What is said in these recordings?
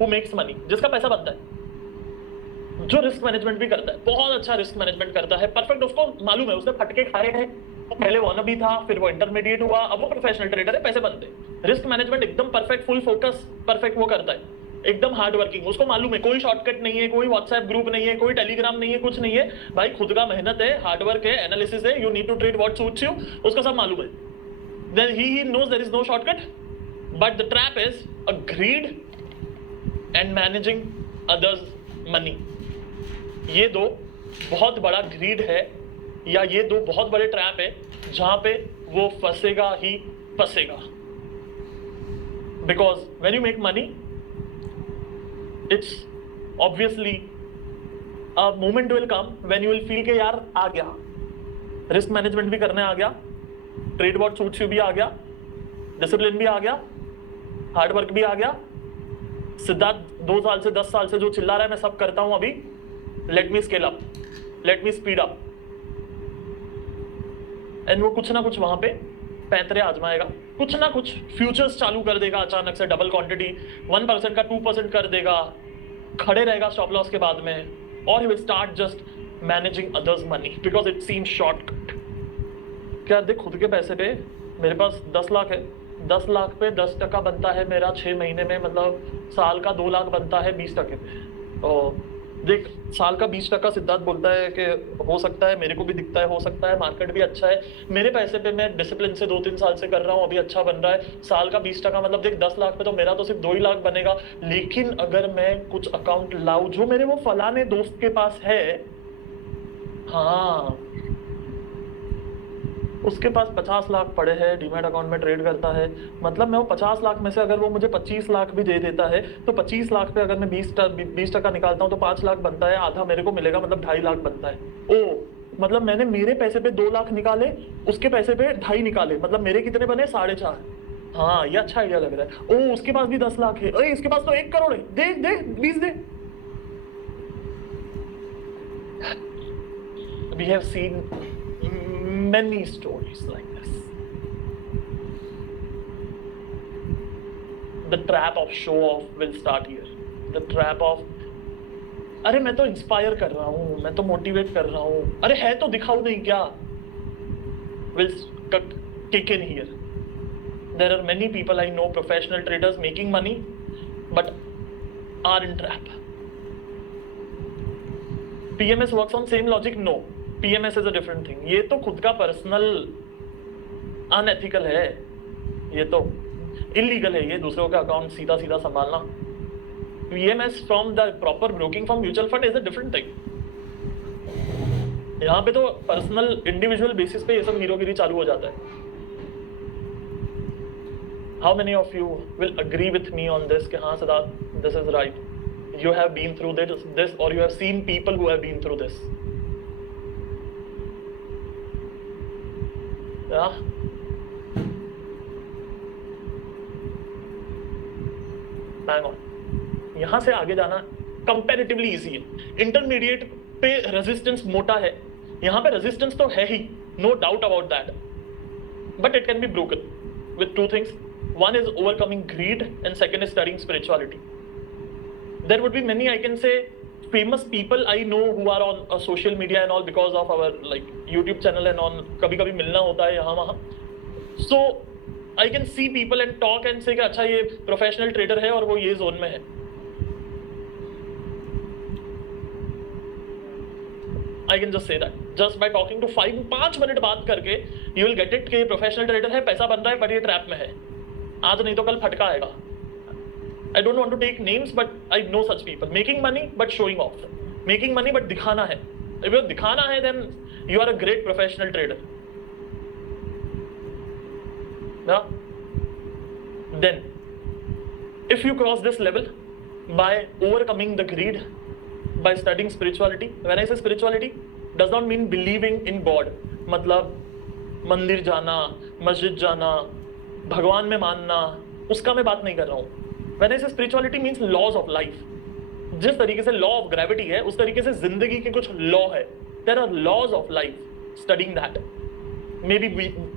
Who makes money, जिसका पैसा बनता है, जो रिस्क मैनेजमेंट भी करता है, बहुत अच्छा रिस्क मैनेजमेंट करता है, परफेक्ट, उसको मालूम है, उसने फटके खाए हैं, वो पहले वॉनबी था, फिर वो इंटरमीडिएट हुआ, अब वो प्रोफेशनल ट्रेडर है, पैसे बनते हैं। रिस्क मैनेजमेंट एकदम परफेक्ट, फुल फोकस परफेक्ट वो करता है, एकदम हार्ड वर्किंग, उसको मालूम है कोई शॉर्टकट नहीं है, कोई व्हाट्सएप ग्रुप नहीं है, कोई टेलीग्राम नहीं है, कुछ नहीं है भाई, खुद का मेहनत है, हार्ड वर्क है, एनालिसिस है, you need to trade what suits you, उसको सब मालूम है। Then he knows there is no shortcut, but the trap is a greed and managing others' money. ये दो बहुत बड़ा ग्रीड है, या ये दो बहुत बड़े ट्रैप है जहां पे वो फंसेगा ही फंसेगा। Because when you make money, it's obviously a moment will come when you will feel कि यार आ गया, रिस्क मैनेजमेंट भी करने आ गया, ट्रेड व्हाट सूट्स यू भी आ गया, डिसिप्लिन भी आ गया, हार्ड वर्क भी आ गया, सिद्धार्थ 2 साल से 10 साल से जो चिल्ला रहा है मैं सब करता हूं अभी, let me scale up, let me speed up, and वो कुछ ना कुछ वहां पे पैंतरे आजमाएगा, कुछ ना कुछ फ्यूचर्स चालू कर देगा, अचानक से डबल क्वांटिटी 1% का 2% कर देगा, खड़े रहेगा स्टॉप लॉस के बाद में, और he will start just managing others money because it seems shortcut. क्या देख, खुद के पैसे पे मेरे पास 10 लाख है, 10 लाख पे 10% बनता है मेरा 6 महीने में, मतलब साल का 2 लाख बनता है 20% पे। और देख, साल का 20% सिद्धार्थ बोलता है कि हो सकता है, मेरे को भी दिखता है, हो सकता है, मार्केट भी अच्छा है, मेरे पैसे पे मैं डिसिप्लिन से 2-3 साल से कर रहा हूँ, अभी अच्छा बन रहा है, साल का 20% मतलब देख 10 लाख पे तो मेरा तो सिर्फ 2 ही लाख बनेगा। लेकिन अगर मैं कुछ अकाउंट लाऊं जो मेरे वो फलाने दोस्त के पास है, हाँ उसके पास 50 लाख पड़े हैं, डीमैट अकाउंट में ट्रेड करता है, मतलब मैं वो 50 लाख में से अगर वो मुझे 25 लाख भी दे देता है तो 25 लाख पे अगर मैं 20% निकालता हूँ तो 5 लाख बनता है, आधा मेरे को मिलेगा, मतलब 2.5 लाख बनता है। ओ मतलब मैंने मेरे पैसे पे 2 लाख निकाले, उसके पैसे पे 2.5 निकाले, मतलब मेरे कितने बने 4.5। हाँ ये अच्छा आइडिया लग रहा है। ओ उसके पास भी 10 लाख है, अरे इसके पास तो 1 करोड़ है, दे दे 20 दे। We have seen many stories like this. The trap of show off will start here. The trap of अरे मैं तो इंस्पायर कर रहा हूँ, मैं तो मोटिवेट कर रहा हूँ, अरे है तो दिखाओ नहीं क्या, will kick in here. There are many people I know, professional traders making money but are in trap. PMS works on same logic? No. PMS is a different thing. ये तो खुद का पर्सनल अनएथिकल है, ये तो illegal है, ये दूसरों का अकाउंट सीधा सीधा संभालना। PMS from the proper broking from mutual fund is a different thing. यहाँ पे तो पर्सनल इंडिविजुअल बेसिस पे ये सब हीरोगिरी चालू हो जाता है। How many of you will agree with me on this कि हाँ Siddharth, this is right, you have been through this or you have seen people who have been through this? Yeah. Hang on. यहां से आगे जाना comparatively easy है। Intermediate पे resistance मोटा है, यहां पे रेजिस्टेंस तो है ही, no doubt about that, but it can be broken with 2 things. One is overcoming greed and second is studying spirituality. There would be many, I can say, famous people I know who are on social media and all because of our like YouTube channel and on, कभी-कभी मिलना होता है यहाँ वहाँ, so I can see people and talk and say कि अच्छा ये professional trader है और वो ये जोन में है। I can just say that just by talking to 5 minute बात करके you will get it कि प्रोफेशनल ट्रेडर है, पैसा बन रहा है, पर ये ट्रैप में है, आज नहीं तो कल फटका आएगा। I don't want to take names, but I know such people making money but showing off, making money but दिखाना है। If you दिखाना है, then you are a great professional trader. Yeah. Then, if you cross this level by overcoming the greed, by studying spirituality. When I say spirituality, does not mean believing in God. मतलब मंदिर जाना, मस्जिद जाना, भगवान में मानना, उसका मैं बात नहीं कर रहा हूँ। When I say spirituality means laws of life. जिस तरीके से लॉ ऑफ ग्रेविटी है, उस तरीके से जिंदगी के कुछ लॉ है। There are laws of life. Studying that. Maybe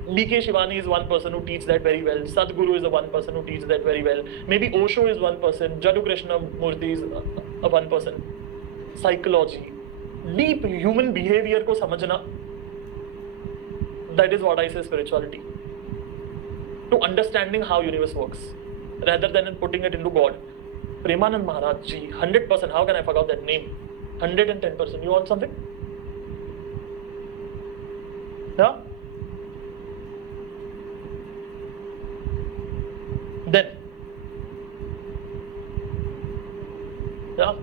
DK Shivani is one person who teaches that very well. Sadhguru is the one person who teaches that very well. Maybe Osho is one person. Jadu Krishnamurti is a one person. Psychology, deep human behavior को समझना. That is what I say spirituality. To understanding how universe works, rather than putting it into God. Premanand Maharaj ji, 100%. How can I forget that name? 110%. You want something? Yeah. Then, yeah.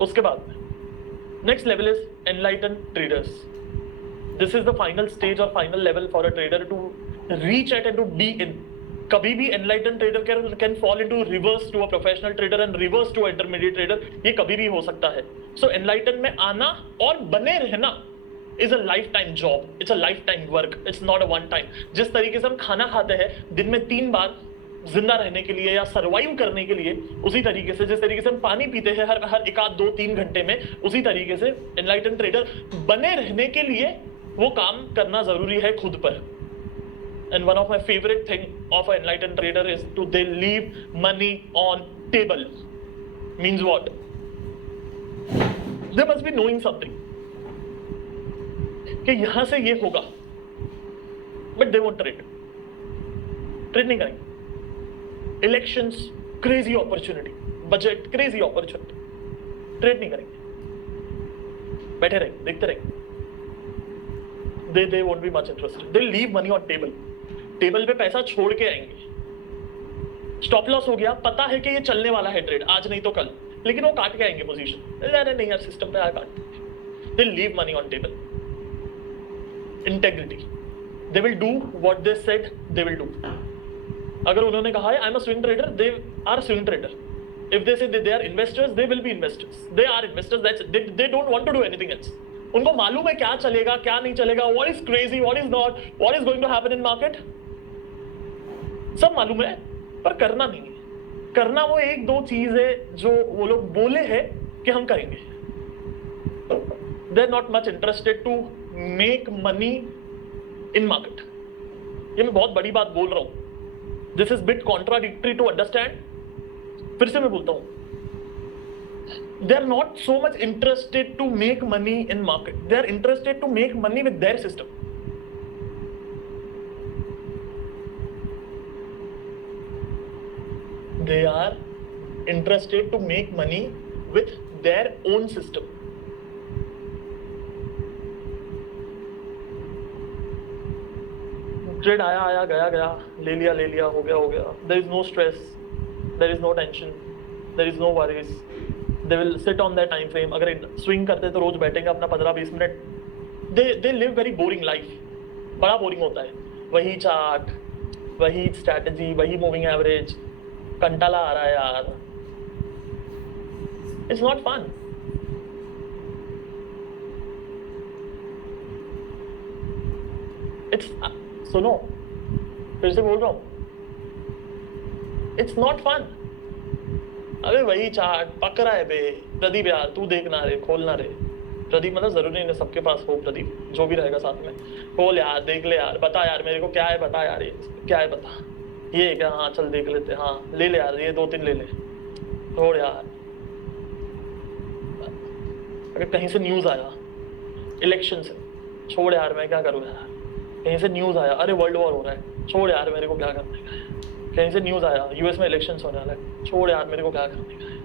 उसके बाद next level is enlightened traders. This is the final stage or final level for a trader to reach at and to be in. कभी भी enlightened trader can fall into reverse to a professional trader and reverse to a intermediate trader. ये कभी भी हो सकता है. So enlightened में आना और बने रहना is a lifetime job. It's a lifetime work. It's not a one time. जिस तरीके से हम खाना खाते हैं दिन में 3 बार जिंदा रहने के लिए या सरवाइव करने के लिए, उसी तरीके से जिस तरीके से हम पानी पीते हैं हर 1-2-3 घंटे में, उसी तरीके से एनलाइटन ट्रेडर बने रहने के लिए वो काम करना जरूरी है खुद पर. And one of my favorite thing of an enlightened trader is to they leave money on table. Means what? They must be knowing something. कि यहां से ये होगा, बट दे वोंट ट्रेड नहीं करेंगे. Elections crazy opportunity, budget crazy opportunity, trade नहीं करेंगे, बैठे रहेंगे, देखते रहेंगे. They won't be much interested. They leave money on table. Table पे पैसा छोड़ के आएंगे. स्टॉप लॉस हो गया, पता है कि ये चलने वाला है ट्रेड, आज नहीं तो कल, लेकिन वो काट के आएंगे पोजीशन. अरे नहीं यार, सिस्टम पे आया काट. They leave money on table. Integrity. They will do what they said they will do. अगर उन्होंने कहा है I am a swing trader, they are swing trader. If they say they are investors, they will be investors. They are investors. They don't want to do anything else. उनको मालूम है क्या चलेगा, क्या नहीं चलेगा, what is crazy, what is not, what is going to happen in market. सब मालूम है, पर करना नहीं है. करना वो 1-2 चीज है जो वो लोग बोले हैं कि हम करेंगे. They are not much interested to make money in market. ये मैं बहुत बड़ी बात बोल रहा हूं. This is bit contradictory to understand. फिर से मैं बोलता हूं, they are not so much interested to make money in market. They are interested to make money with their system. They are interested to make money with their own system. Trade आया गया, ले लिया, हो गया. There is no stress, there is no tension, there is no worries. They will sit on their time frame. अगर swing करते तो रोज बैठेंगे अपना 15-20 minute. They live very boring life. बड़ा बोरिंग होता है. वही चार्ट, वही स्ट्रैटेजी, वही मूविंग एवरेज. कंटाला आ रहा है यार. It's not fun. It's सुनो, फिर से बोल रहा हूं, इट्स नॉट फन. अबे वही चार्ट पक रहा है बे. प्रदीप यार तू देखना रे, खोलना रे. प्रदीप मतलब जरूरी नहीं सबके पास हो. प्रदीप जो भी रहेगा साथ में, खोल यार, देख ले यार, बता यार मेरे को क्या है, बता यार ये क्या है, बता ये क्या. हाँ चल देख लेते. हाँ ले ले यार, ये 2-3 ले ले. छोड़ यार. अगर कहीं से न्यूज आया इलेक्शन से, छोड़ यार मैं क्या करूँ यार. कहीं से न्यूज आया अरे वर्ल्ड वॉर हो रहा है, छोड़ यार मेरे को क्या करने का है. कहीं से न्यूज आया यूएस में इलेक्शंस होने वाला है, छोड़ यार मेरे को क्या करने का है.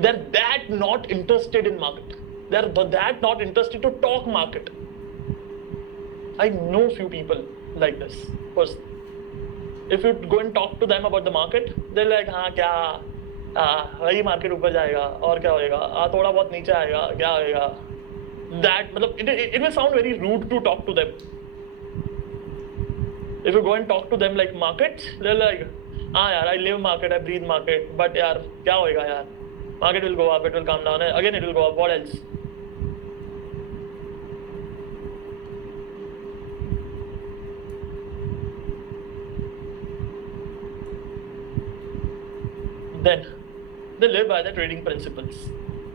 They are that not interested in market. They are that not interested to talk market. I know few people like this person. If you go and talk to them about the market, they like हाँ क्या, वही market ऊपर जाएगा और क्या होएगा, थोड़ा बहुत नीचे आएगा, क्या होएगा. दैट मतलब it will sound very rude to talk to them. If you go and talk to them like markets, they're like, हाँ यार, I live market, I breathe market, but यार क्या होएगा यार, market will go up, it will come down, again it will go up, what else? Then they live by the trading principles.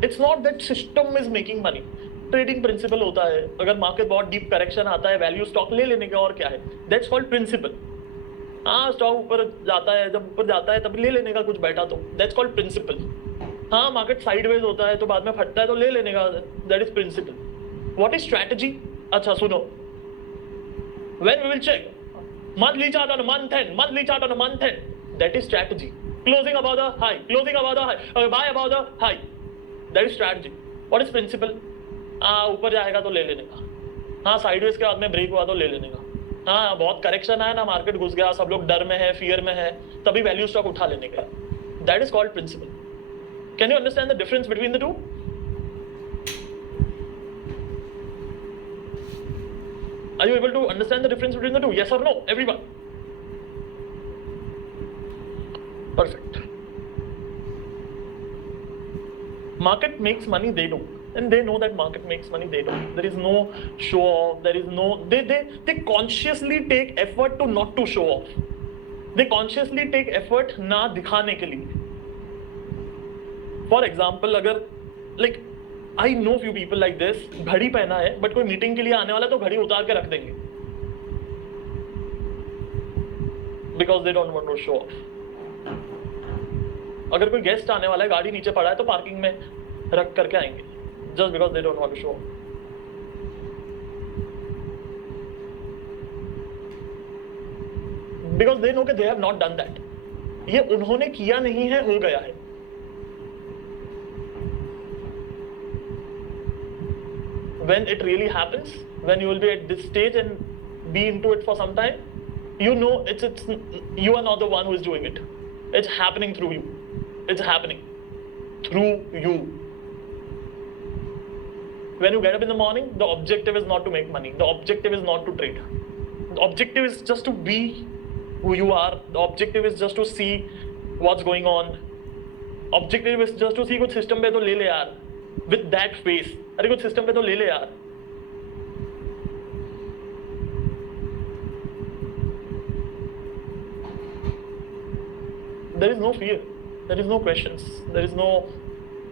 It's not that system is making money. Trading principle होता है, अगर market बहुत deep correction आता है value stock ले लेने का, और क्या है, दैट्स कॉल्ड प्रिंसिपल। हाँ स्टॉक ऊपर जाता है, जब ऊपर जाता है तब ले लेने का कुछ बैठा तो, दैट्स कॉल्ड प्रिंसिपल। हाँ मार्केट साइडवेज होता है तो बाद में फटता है तो ले लेने का, that is principle. What is strategy? अच्छा सुनो, when we will check monthly chart on a month end, monthly chart on a month end, that is strategy. Closing above the high, closing above the high, buy above the high, that is strategy. What is principle? हाँ ऊपर जाएगा तो ले लेने का, हाँ sideways के बाद में ब्रेक हुआ तो ले लेने का, हाँ बहुत करेक्शन आया ना, मार्केट घुस गया, सब लोग डर में है, फियर में है, तभी वैल्यू स्टॉक उठा लेने का, that is called principle. Can you understand the difference between the two? Are you able to understand the difference between the two? Yes or no, everyone? Perfect. Market makes money, they do, and they know that market makes money, they do. There is no show off. There is no, they consciously take effort to not to show off. They consciously take effort ना दिखाने के लिए. For example, अगर like I know few people like this, घड़ी पहना है but कोई meeting के लिए आने वाला तो घड़ी उतार के रख देंगे, because they don't want to show off. अगर कोई गेस्ट आने वाला है, गाड़ी नीचे पड़ा है तो पार्किंग में रख करके आएंगे, just because they don't want to show off. Because they know that they have not done that. ये उन्होंने किया नहीं है, हो गया है। When it really happens, when you will be at this stage and be into it for some time, you know it's you are not the one who is doing it. It's happening through you. It's happening through you. When you get up in the morning, the objective is not to make money. The objective is not to trade. The objective is just to be who you are. The objective is just to see what's going on. Objective is just to see कुछ system पे तो ले ले यार, with that face. अरे कुछ system पे तो ले ले यार। There is no fear, there is no questions, there is no,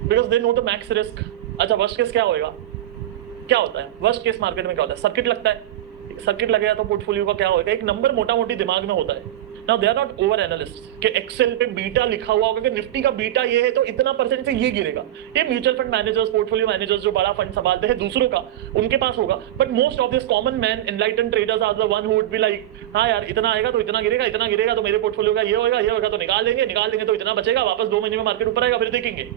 because they know the max risk. अच्छा वर्स्ट केस क्या होएगा? क्या होता है वर्स्ट केस मार्केट में? क्या होता है? सर्किट लगता है, सर्किट लगेगा तो पोर्टफोलियो का क्या होगा? एक नंबर मोटा मोटी दिमाग में होता है। Now they are not over analyst कि एक्सेल पे बीटा लिखा हुआ होगा कि निफ्टी का बीटा ये है तो इतना परसेंट से ये गिरेगा। ये mutual fund managers, portfolio managers जो बड़ा फंड संभालते हैं दूसरों का, उनके पास होगा। But most of this common man, enlightened traders are the one who would be like, हाँ यार इतना आएगा तो इतना गिरेगा तो मेरे पोर्टफोलियो का ये होगा तो निकाल देंगे तो इतना बचेगा, वापस 2 महीने में मार्केट ऊपर आएगा, फिर देखेंगे।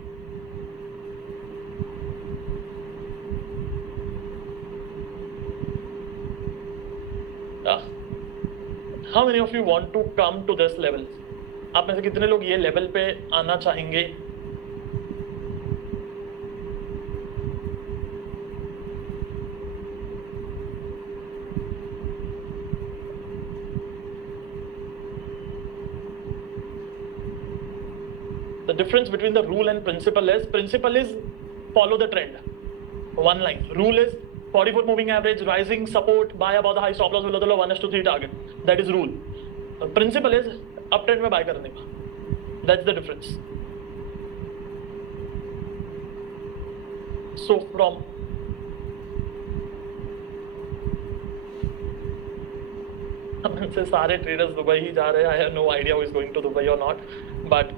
How many of you want to come to this level? आप में से कितने लोग ये लेवल पे आना चाहेंगे? The difference between the rule and principle is follow the trend. One line. Rule is 44 moving average, rising support, buy above the high, stop loss below the low, 1:3 target. That is rule. Principle is uptrend में buy करने का. That's the difference. So from से सारे traders Dubai ही जा रहे हैं. I have no idea who is going to Dubai or not, but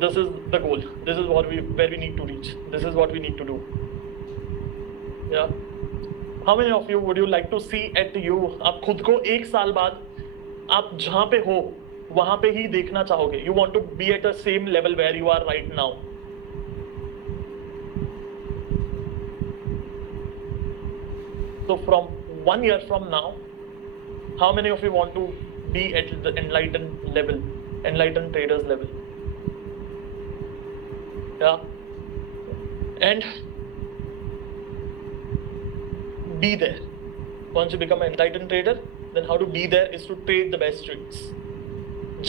this is the goal. This is where we need to reach. This is what we need to do. Yeah. How many of you would you like to see at you? आप खुद को 1 साल बाद आप जहां पे हो वहां पे ही देखना चाहोगे? You want to be at the same level where you are right now. So from 1 year from now, how many of you want to be at the enlightened level, enlightened traders level? Yeah. And be there. Once you become an enlightened trader, then how to be there is to trade the best trades.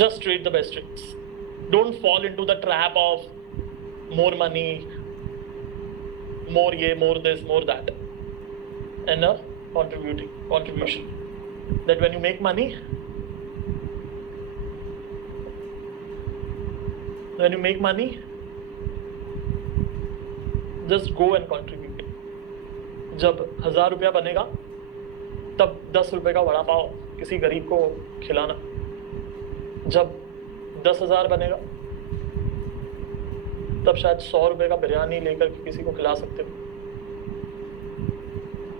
Just trade the best trades. Don't fall into the trap of more money, more more this, more that, and a contribution. That when you make money, just go and contribute. जब 1000 रुपया बनेगा तब 10 रुपये का वड़ा पाव किसी गरीब को खिलाना, जब 10,000 बनेगा तब शायद 100 रुपये का बिरयानी लेकर किसी को खिला सकते हो,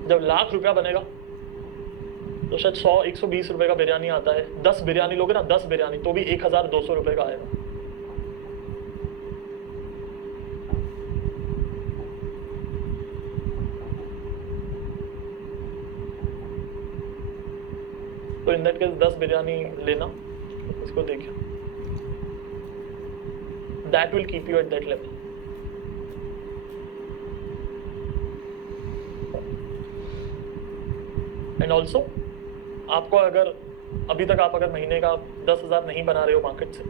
जब लाख रुपया बनेगा तो शायद 100-120 रुपये का बिरयानी आता है, 10 बिरयानी लोगे ना, 10 बिरयानी तो भी 1200 रुपये का आएगा। तो इन दैट केस 10 बिरयानी लेना, इसको देखिए, that will keep you at that level. And also आपको अगर अभी तक आप अगर महीने का 10,000 नहीं बना रहे हो मार्केट से,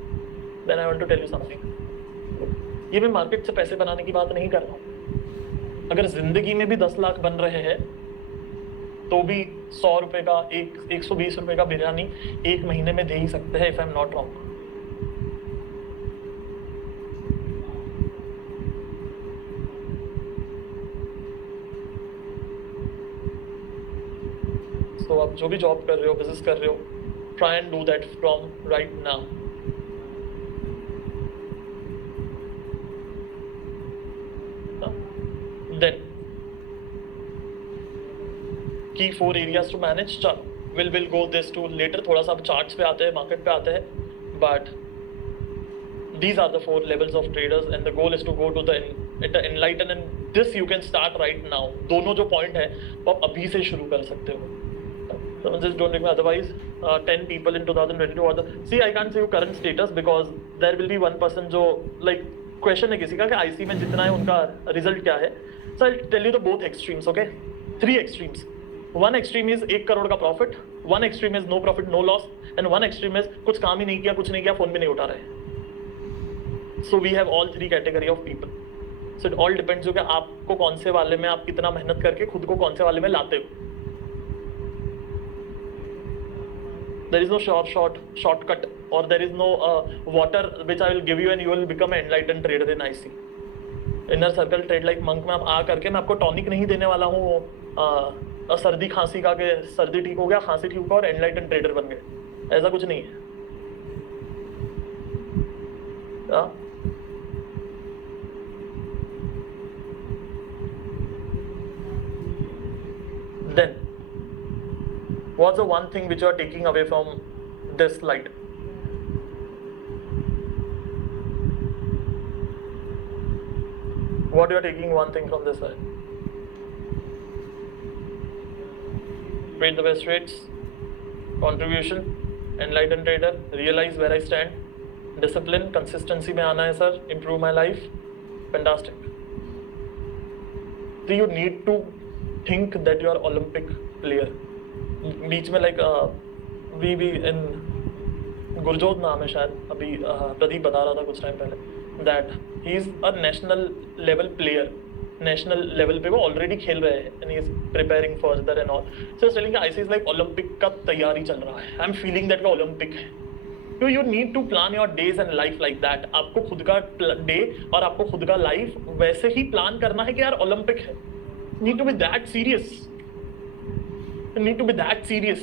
then I want to tell you something. ये मैं मार्केट से पैसे बनाने की बात नहीं कर रहा हूँ। अगर जिंदगी में भी 10 लाख बन रहे हैं तो भी 100 रुपये का 120 रुपये का बिरयानी एक महीने में दे ही सकते हैं, if I am not wrong. तो आप जो भी जॉब कर रहे हो, बिजनेस कर रहे हो, try and do that from right now. Then key 4 areas to manage, चलो will go this to later, थोड़ा सा चार्ट्स पे आते हैं, मार्केट पे आते हैं, but these are the 4 levels of traders and the goal is to go to the enlighten, and this you can start right now। दोनों जो पॉइंट है वो आप अभी से शुरू कर सकते हो। Just don't take me, otherwise 10 people in 2022 or the, see I can't say your current status because there will be one person जो like question है किसी का कि IC में जितना है उनका रिजल्ट क्या है। So I'll tell you the both extremes, okay? 3 extremes। One extreme is 1 crore का profit, one extreme is no profit no loss, and one extreme is कुछ काम ही नहीं किया, कुछ नहीं किया, फोन भी नहीं उठा रहे। So we have all 3 category of people। So it all depends हो कि आपको कौन से वाले में आप कितना मेहनत करके खुद को कौन से वाले में लाते हो। There is no shortcut, or there is no water which I will give you and you will become an enlightened trader in IC। Inner circle trade like monk में आप आ करके मैं आपको टॉनिक नहीं देने वाला हूँ सर्दी खांसी का, के सर्दी ठीक हो गया, खांसी ठीक हुआ और एनलाइटन ट्रेडर बन गए, ऐसा कुछ नहीं है। Then what's the one thing which you are taking away from this slide? What you are taking one thing from this slide? Trade the best rates, contribution, enlightened trader, realize where I stand, discipline, consistency में आना है sir, improve my life, fantastic। So you need to think that you are Olympic player। बीच में like we इन गुरजोत नाम है शायद, अभी प्रदीप बता रहा था कुछ टाइम पहले that he is a national level player. National level पे वो ऑलरेडी खेल रहे हैं and he is preparing further and all. So telling I see is like Olympic का तैयारी चल रहा है। आई एम फीलिंग दैट का ओलंपिक है। तो you need to plan your days and life like that. आपको खुद का डे और आपको खुद का लाइफ वैसे ही प्लान करना है कि यार ओलंपिक है। Need to be that serious, need to be that serious।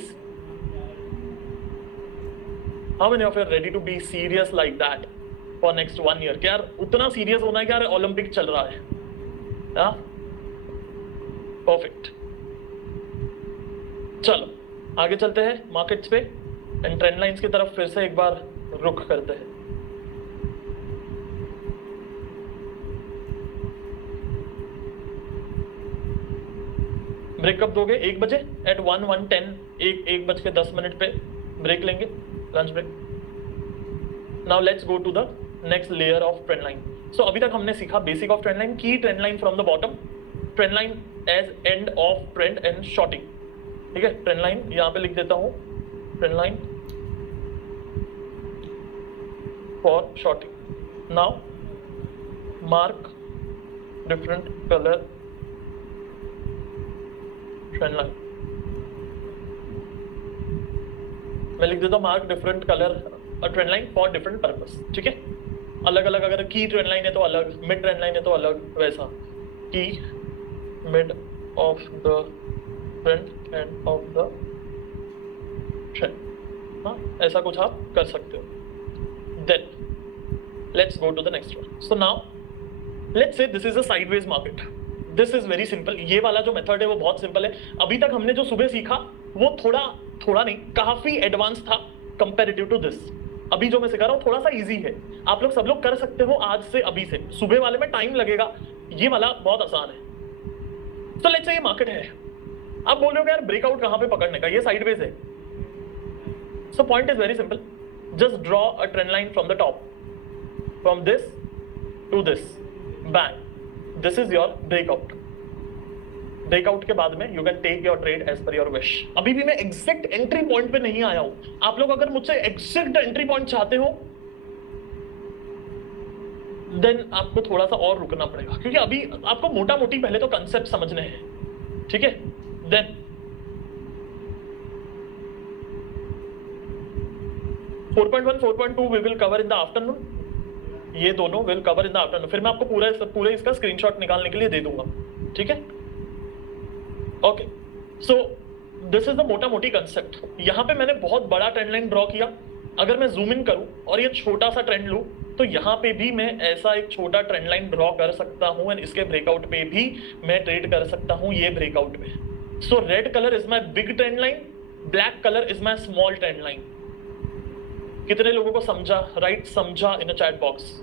How many of you are ready to be serious like that for next 1 year? क्या यार उतना सीरियस होना है कि यार ओलंपिक चल रहा है। हाँ, परफेक्ट। चलो आगे चलते हैं मार्केट्स पे एंड ट्रेंड लाइंस की तरफ फिर से एक बार रुख करते हैं। ब्रेक कब दोगे? 1 बजे एट 1:10, 1:10 पे ब्रेक लेंगे, lunch break. Now let's go to the next layer of trend line. So अभी तक हमने सीखा बेसिक ऑफ ट्रेंड लाइन, की trend line from the bottom, trend line as end of trend and shorting. ठीक है, trend line यहाँ पे लिख देता हूँ, trend line for shorting. Now mark different colour trend line. मैं लिख देता हूँ mark different colour trend line for different purpose. ठीक है, अलग अलग, अगर की ट्रेंड लाइन है तो अलग, मिड ट्रेंड लाइन है तो अलग, वैसा की mid of the front end of the trend. हाँ, ऐसा कुछ आप कर सकते हो. Then let's go to the next one. So now let's say this is a sideways market. This is very simple. ये वाला जो मेथड है वो बहुत सिंपल है. अभी तक हमने जो सुबह सीखा वो थोड़ा नहीं, काफी एडवांस था कंपैरेटिव टू दिस. अभी जो मैं सिखा रहा हूँ थोड़ा सा इजी है. आप लोग सब लोग कर सकते हो आज से, अभी से. सुबह वाले में टाइम लगेगा, ये वाला बहुत आसान है. तो लेट्स से ये मार्केट है. आप बोल रहे हो यार ब्रेकआउट कहां पे पकड़ने का, ये साइडवेज है. So point is very simple. Just draw a trend line from the top, from this to this, bang. This is your breakout. Breakout के बाद में you can take your trade as per your wish. अभी भी मैं exact entry point पे नहीं आया हूं. आप लोग अगर मुझसे एग्जैक्ट एंट्री पॉइंट चाहते हो देन आपको थोड़ा सा और रुकना पड़ेगा, क्योंकि अभी आपको मोटा मोटी पहले तो कंसेप्ट समझने हैं. ठीक है. Then 4.1 4.2 we will cover in the afternoon. ये दोनों will cover in the afternoon. फिर मैं आपको पूरे इसका स्क्रीनशॉट निकालने के लिए दे दूंगा. ठीक है. Okay. So this is the मोटा मोटी कंसेप्ट. यहां पे मैंने बहुत बड़ा ट्रेंड लाइन ड्रॉ किया. अगर मैं जूम इन करूं और ये छोटा सा ट्रेंड लूं तो यहां पे भी मैं ऐसा एक छोटा ट्रेंड लाइन ड्रॉ कर सकता हूं एंड इसके ब्रेकआउट पे भी मैं ट्रेड कर सकता हूं ये ब्रेकआउट पे. So red colour is my big trend line, black colour is my small trend line. कितने लोगों को समझा? राइट, समझा in a chat box.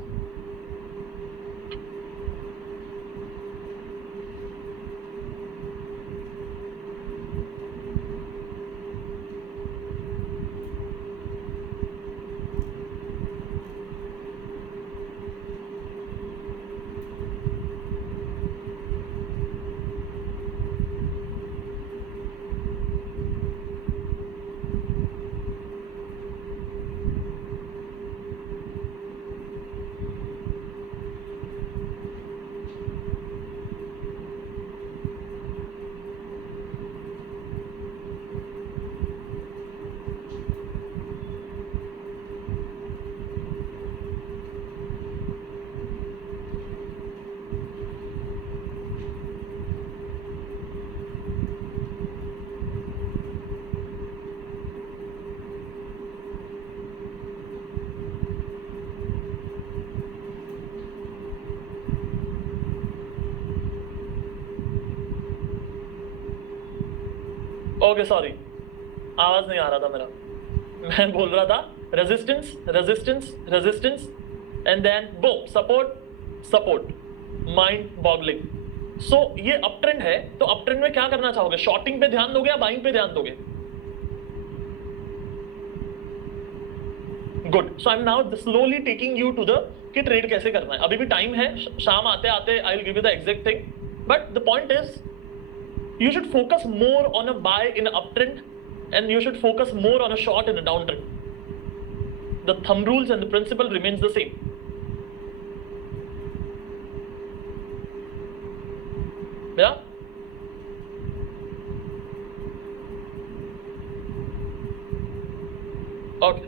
Okay sorry, आवाज नहीं आ रहा था मेरा. मैं बोल रहा था resistance resistance resistance and then बो support support. Mind boggling. So ये अप ट्रेंड है, तो अप ट्रेंड में क्या करना चाहोगे? शॉर्टिंग पे ध्यान दोगे या बाइंग पे ध्यान दोगे? Good. So I am now slowly taking you to the कि ट्रेड कैसे करना है. अभी भी टाइम है, शाम आते आते I will give you the exact thing. But the point is you should focus more on a buy in an uptrend and you should focus more on a short in a downtrend. The thumb rules and the principle remains the same. Yeah. Okay,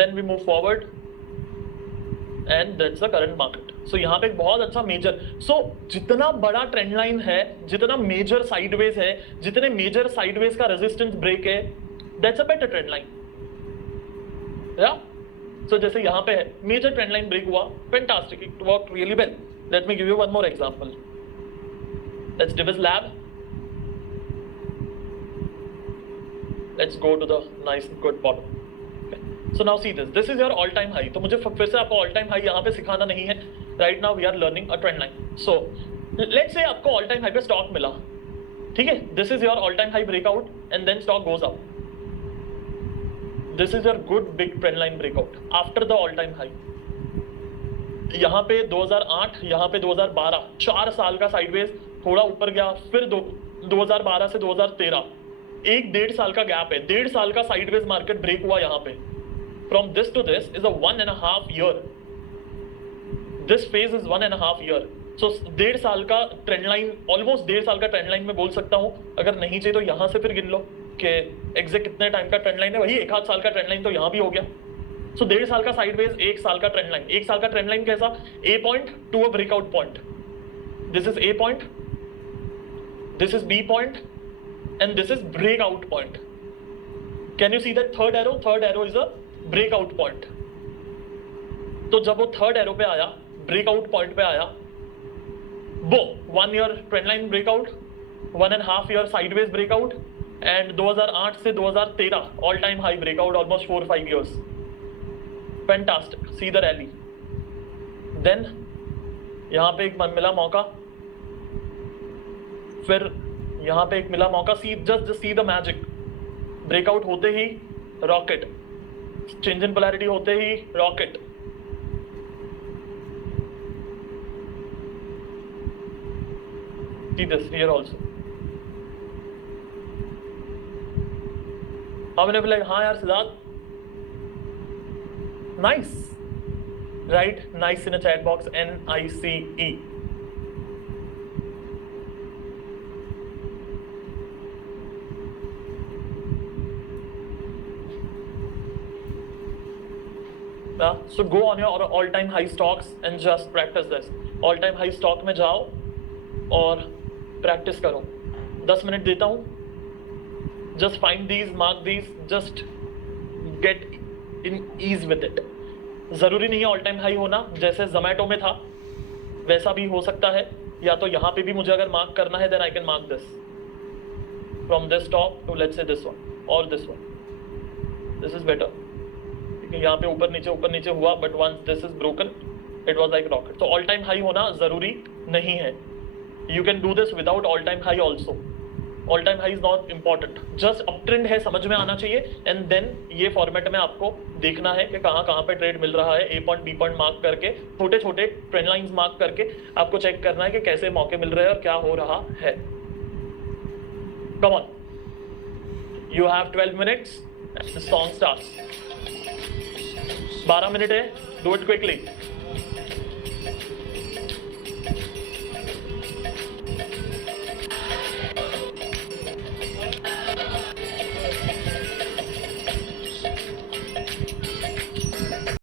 then we move forward and that's the current market. So यहाँ पे एक बहुत अच्छा major. So जितना बड़ा trend line है, जितना major sideways है, जितने मेजर साइडवेज का रेजिस्टेंस ब्रेक है, that's a better trend line. Yeah. So जैसे यहाँ पे है मेजर ट्रेंड लाइन ब्रेक हुआ, fantastic, it worked really well. Let me give you one more example. Let's Divis Lab. Let's go to the nice good bottom. So now see this. This is your all time high. तो मुझे फिर से आपको all time high यहाँ पे सिखाना नहीं है. Right now we are learning a trend line. So let's say आपको all time high पे stock मिला. ठीक है? This is your all time high breakout and then stock goes up. This is your good big trend line breakout after the all time high. यहाँ पे 2008, यहाँ पे 2012, 4 साल का साइडवेज, थोड़ा ऊपर गया, फिर 2012 से 2013, 1.5 साल का गैप है. 1.5 साल का साइडवेज मार्केट ब्रेक हुआ यहाँ पे. From this to this is a 1.5 year. This phase is 1.5 year. So 1.5 साल का ट्रेंड लाइन, ऑलमोस्ट 1.5 साल का ट्रेंड लाइन में बोल सकता हूँ. अगर नहीं चाहिए तो यहाँ से फिर गिन लो कि एग्जैक्ट कितने टाइम का ट्रेंड लाइन है. वही 1.5 साल का ट्रेंड लाइन तो यहाँ भी हो गया. सो 1.5 साल का साइडवेज, 1 साल का ट्रेंड लाइन. 1 साल का ट्रेंड लाइन कैसा? A point to a breakout point. This is A point this is B point and this is breakout point. Can you see that third arrow? Third arrow is a breakout point. तो जब वो third arrow पे आया, breakout point पे आया, वो 1 year trend line breakout, 1.5 year sideways breakout and 2008 से 2013 all time high breakout, almost 4-5 years. Fantastic, see the rally. Then यहाँ पे एक मिला मौका, फिर यहाँ पे एक मिला मौका. Just see the magic. Breakout होते ही रॉकेट, चेंज इन पोलैरिटी होते ही rocket. See this here also. How many people like, हाँ यार Siddharth, nice, right? Nice in a chat box. NICE. Yeah, so go on your all-time high stocks and just practice this. All-time high stock में जाओ और practice करो. 10 minute देता हूँ. Just find these, mark these, just get in ease with it. ज़रूरी नहीं है all time high होना. जैसे जोमैटो में था वैसा भी हो सकता है. या तो यहाँ पे भी मुझे अगर मार्क करना है then I can mark this from this top to let's say this one और this one. This is better. क्योंकि यहाँ पे ऊपर नीचे हुआ, but once this is broken it was like rocket. तो ऑल टाइम हाई होना ज़रूरी नहीं है. You can do this without all-time high also. All-time high is not important. Just uptrend है, समझ में आना चाहिए. And then ये फॉर्मेट में आपको देखना है कि कहाँ पे ट्रेड मिल रहा है. A point B point mark करके, छोटे छोटे ट्रेंड लाइंस मार्क करके आपको चेक करना है कि कैसे मौके मिल रहे हैं और क्या हो रहा है. Come on. You have 12 minutes and the song starts. 12 minute है. Do it quickly.